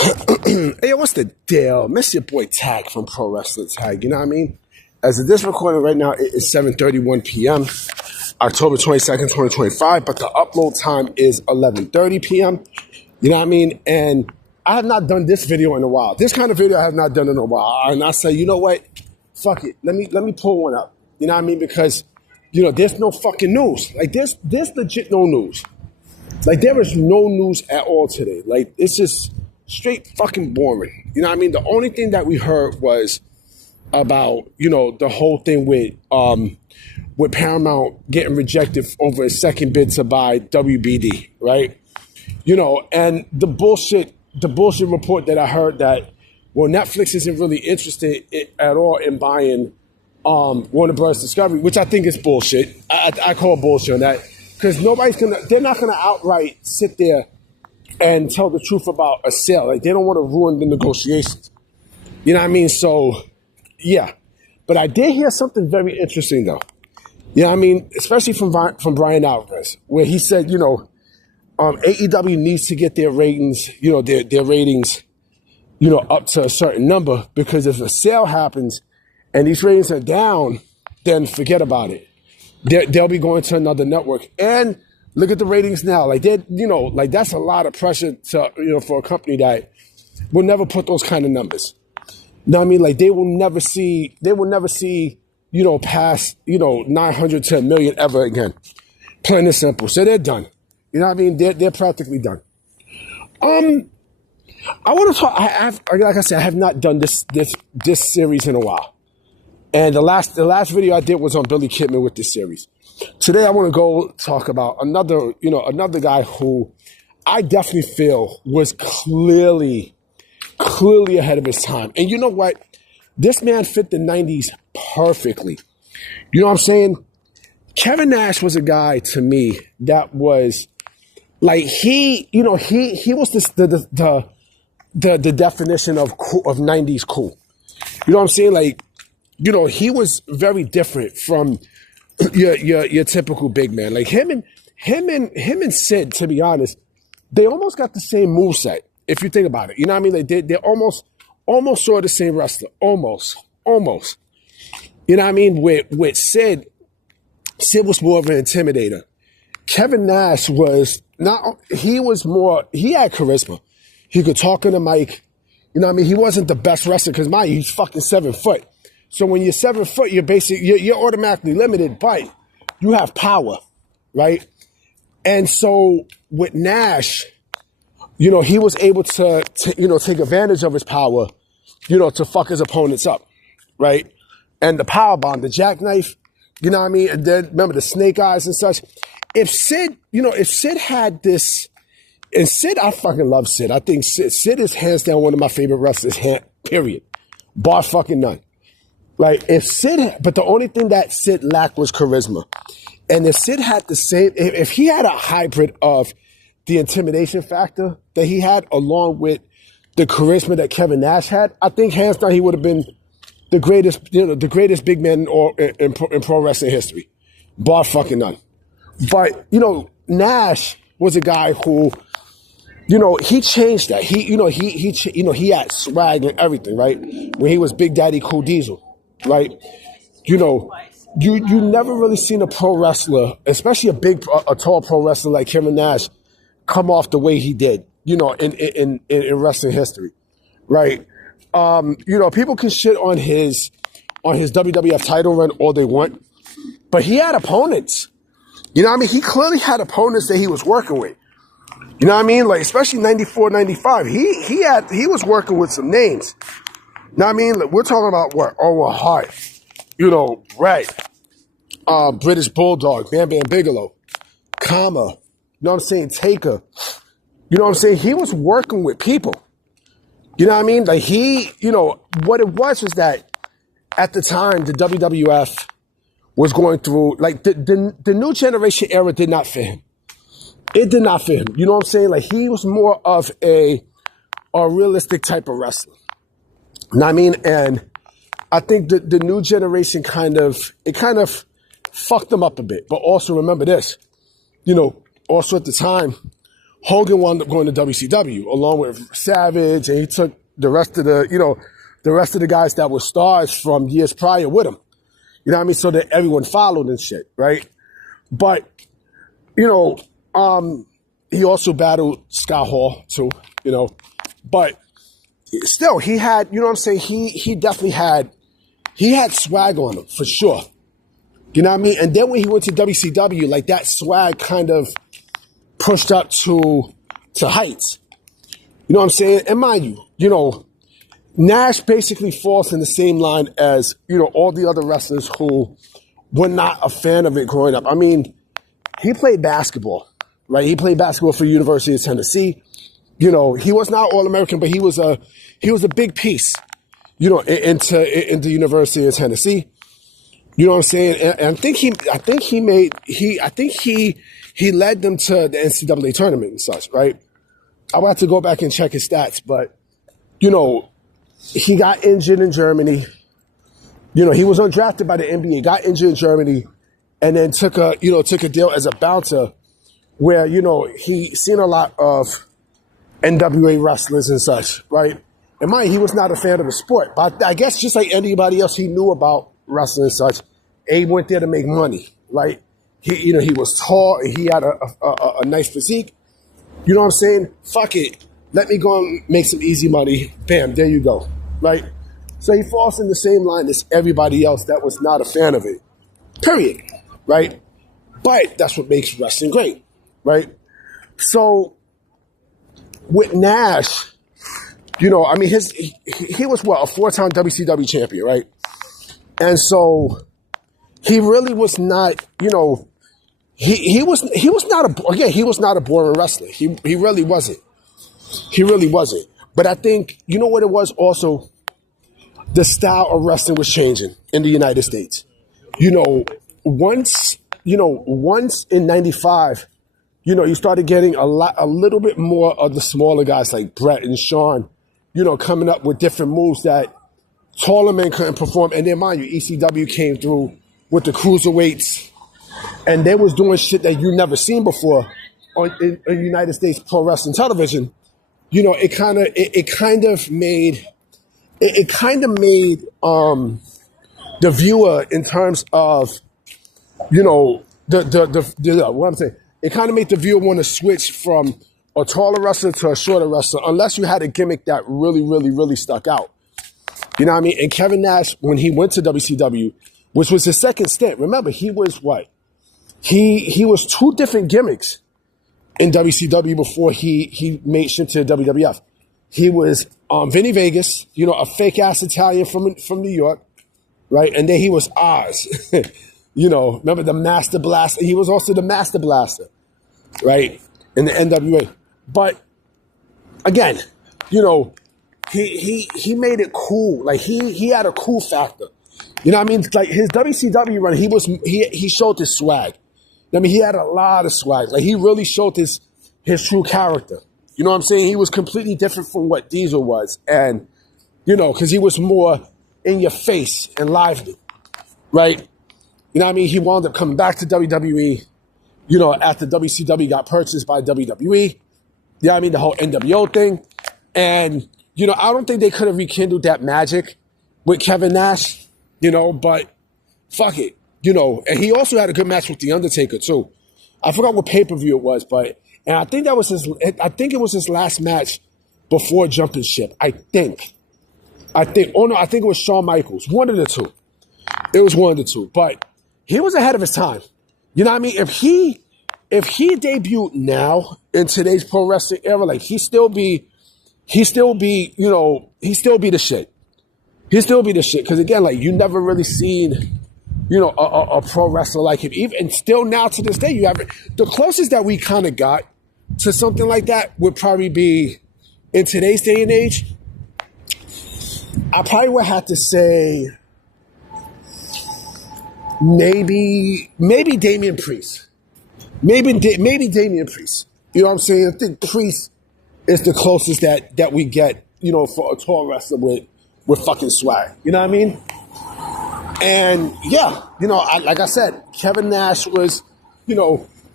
Hey, what's the deal? Miss your boy Tag from Pro Wrestler Tag, you know what I mean? As of this recording right now, it is 7:31 p.m., October 22nd, 2025, but the upload time is 11:30 p.m., you know what I mean? And I have not done this video in a while. This kind of video I have not done in a while. And I say, you know what? Fuck it. Let me pull one up. You know what I mean? Because, there's no fucking news. Like, there's legit no news. Like, there is no news at all today. Like, it's just straight fucking boring. You know what I mean? The only thing that we heard was about, the whole thing with Paramount getting rejected over a second bid to buy WBD, right? And the bullshit report that I heard that, Netflix isn't really interested at all in buying Warner Bros. Discovery, which I think is bullshit. I call bullshit on that. Because they're not gonna outright sit there and tell the truth about a sale. Like, they don't want to ruin the negotiations. You know what I mean? So, yeah. But I did hear something very interesting, though. You know what I mean? Especially from Brian Alvarez, where he said, AEW needs to get their ratings, their ratings, up to a certain number, because if a sale happens and these ratings are down, then forget about it. They'll be going to another network. And look at the ratings now. Like, that's a lot of pressure to, for a company that will never put those kind of numbers. You know what I mean? Like, they will never see, past, 900 to a million ever again. Plain and simple. So they're done. You know what I mean? They're practically done. I want to talk, like I said, I have not done this series in a while. And the last video I did was on Billy Kidman with this series. Today I want to go talk about another guy who I definitely feel was clearly ahead of his time. And you know what? This man fit the 90s perfectly. You know what I'm saying? Kevin Nash was a guy to me that was like, he was the definition of cool, of 90s cool. You know what I'm saying? Like, he was very different from your typical big man. Like, him and Sid, to be honest, they almost got the same moveset, if you think about it. You know what I mean? Like, they're almost sort of the same wrestler. Almost. You know what I mean? With Sid was more of an intimidator. Kevin Nash was he had charisma. He could talk on the mic. You know what I mean? He wasn't the best wrestler because, mind you, he's fucking 7 foot. So when you're 7 foot, you're automatically limited, but you have power, right? And so with Nash, he was able to take advantage of his power, to fuck his opponents up, right? And the power bomb, the jackknife, you know what I mean? And then remember the snake eyes and such. If Sid had this, and Sid, I fucking love Sid. I think Sid is hands down one of my favorite wrestlers, period. Bar fucking none. Like, but the only thing that Sid lacked was charisma. And if Sid had the same, if he had a hybrid of the intimidation factor that he had along with the charisma that Kevin Nash had, I think hands down he would have been the greatest big man in pro wrestling history. Bar fucking none. But, Nash was a guy who, he changed that. He had swag and everything, right? When he was Big Daddy Cool Diesel. Right, you never really seen a pro wrestler, especially a tall pro wrestler like Kevin Nash, come off the way he did, in wrestling history, right? People can shit on his WWF title run all they want, but he had opponents. You know what I mean? He clearly had opponents that he was working with. You know what I mean? Like, especially 94, 95, he was working with some names. Now, I mean, we're talking about what? Owen Hart, Brett, British Bulldog, Bam Bam Bigelow, Kama, you know what I'm saying? Taker, you know what I'm saying? He was working with people. You know what I mean? Like, what it was that at the time, the WWF was going through, like, the new generation era did not fit him. It did not fit him. You know what I'm saying? Like, he was more of a realistic type of wrestler. You know what I mean? And I think the new generation kind of fucked them up a bit. But also remember this, also at the time, Hogan wound up going to WCW along with Savage, and he took the rest of the guys that were stars from years prior with him. You know what I mean? So that everyone followed and shit, right? But, he also battled Scott Hall too, but still he had, you know what I'm saying? He definitely had swag on him for sure. You know what I mean? And then when he went to WCW, like that swag kind of pushed up to heights. You know what I'm saying? And mind you, Nash basically falls in the same line as, all the other wrestlers who were not a fan of it growing up. I mean, he played basketball, right? He played basketball for the University of Tennessee. He was not All-American, but he was a big piece, into the University of Tennessee. You know what I'm saying? And I think he led them to the NCAA tournament and such, right? I'll have to go back and check his stats, but, he got injured in Germany. He was undrafted by the NBA, got injured in Germany, and then took a deal as a bouncer where, he seen a lot of NWA wrestlers and such, right? And mind, he was not a fan of the sport, but I guess just like anybody else, he knew about wrestling and such. He went there to make money, right? He was tall and he had a nice physique. You know what I'm saying? Fuck it. Let me go and make some easy money. Bam, there you go, right? So he falls in the same line as everybody else that was not a fan of it, period, right? But that's what makes wrestling great, right? So with Nash, he was a 4-time WCW champion, right? And so he really was not, he was not a boring wrestler. He really wasn't. He really wasn't. But I think, you know what it was also? The style of wrestling was changing in the United States. Once in 95, you started getting a little bit more of the smaller guys like Brett and Shawn, coming up with different moves that taller men couldn't perform. And then mind you, ECW came through with the cruiserweights, and they was doing shit that you never seen before in United States pro wrestling television. It kind of made the viewer in terms of, what I'm saying. It kind of made the viewer want to switch from a taller wrestler to a shorter wrestler, unless you had a gimmick that really, really, really stuck out. You know what I mean? And Kevin Nash, when he went to WCW, which was his second stint, remember, he was what? He was 2 different gimmicks in WCW before he made shift to WWF. He was Vinny Vegas, a fake-ass Italian from New York, right? And then he was Oz. Remember the Master Blaster? He was also the Master Blaster, right? In the NWA. But, again, he made it cool. Like, he had a cool factor. You know what I mean? Like, his WCW run, he showed his swag. I mean, he had a lot of swag. Like, he really showed his true character. You know what I'm saying? He was completely different from what Diesel was. And, because he was more in your face and lively, right? You know what I mean? He wound up coming back to WWE, after WCW got purchased by WWE. You know what I mean? The whole NWO thing. And, I don't think they could have rekindled that magic with Kevin Nash, but fuck it. And he also had a good match with The Undertaker too. I forgot what pay-per-view it was, and I think it was his last match before jumping ship. I think it was Shawn Michaels. One of the two. It was one of the two. But he was ahead of his time. You know what I mean? If he debuted now in today's pro wrestling era, like he'd still be the shit. He'd still be the shit. Because again, like you never really seen a pro wrestler like him. Even still now to this day, you have the closest that we kind of got to something like that would probably be in today's day and age. I probably would have to say maybe Damian Priest. Maybe Damian Priest. You know what I'm saying? I think Priest is the closest that we get, for a tall wrestler with fucking swag. You know what I mean? And yeah, like I said, Kevin Nash was,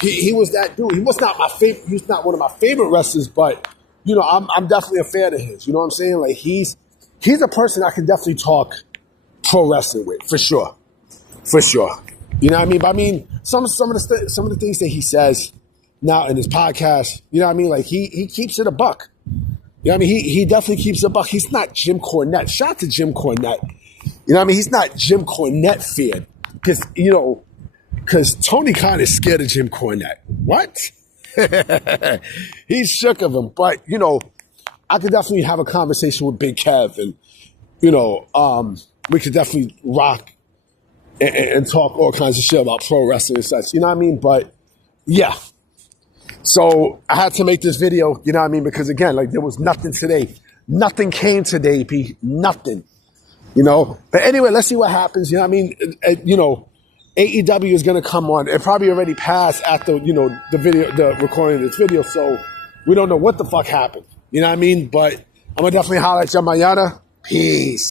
he was that dude. He was not my favorite. He was not one of my favorite wrestlers, but you know, I'm definitely a fan of his. You know what I'm saying? Like he's a person I can definitely talk pro wrestling with for sure, for sure. You know what I mean? But I mean, some of the things that he says now in his podcast. You know what I mean? Like he keeps it a buck. You know what I mean? He definitely keeps it a buck. He's not Jim Cornette. Shout out to Jim Cornette. You know what I mean? He's not Jim Cornette feared because because Tony Khan is scared of Jim Cornette. What? He's shook of him. But, you know, I could definitely have a conversation with Big Kev and, you know, we could definitely rock and talk all kinds of shit about pro wrestling and such. You know what I mean? But, yeah. So I had to make this video, you know what I mean? Because, again, like there was nothing today. Nothing came today, P. Nothing. You know? But anyway, let's see what happens. You know what I mean? You know, AEW is going to come on. It probably already passed after, you know, the recording of this video. So we don't know what the fuck happened. You know what I mean? But I'm going to definitely holler at you mañana. Peace.